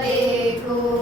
de pro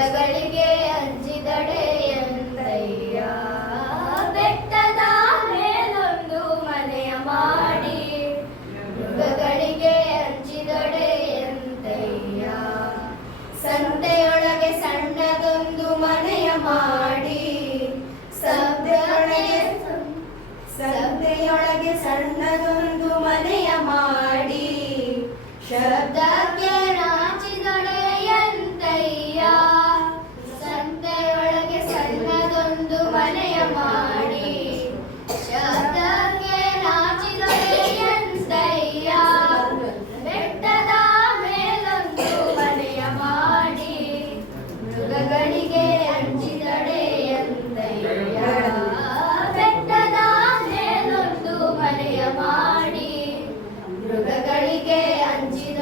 ಪ್ರಕರಣ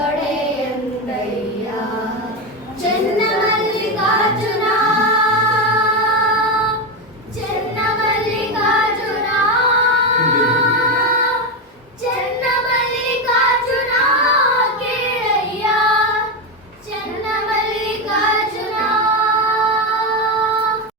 Hare